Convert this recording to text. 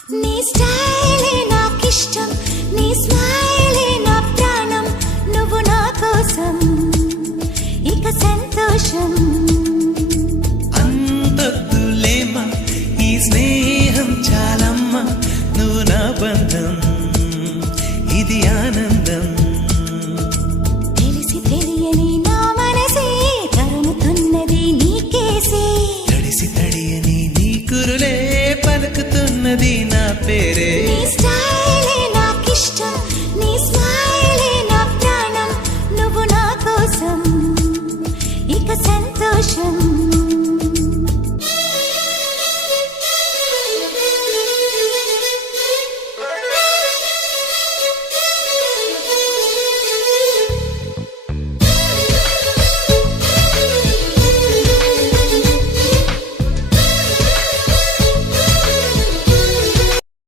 నీ స్టైలే నాకిష్టం, నీ స్మైలే నా ప్రాణం, నువ్వు నా కోసం ఇక సంతోషం. అంతొద్దులేమా ఈ స్నేహం చాలమ్మా, నువ్వు నా బంధం ఇది ఆనందం. తెలిసి తెలియని నా మనసే తరుముతున్నది నీకేసే, తడిసి తడియని నీ కురులే పలుకుతున్నది నా పేరే. నీ స్టైలే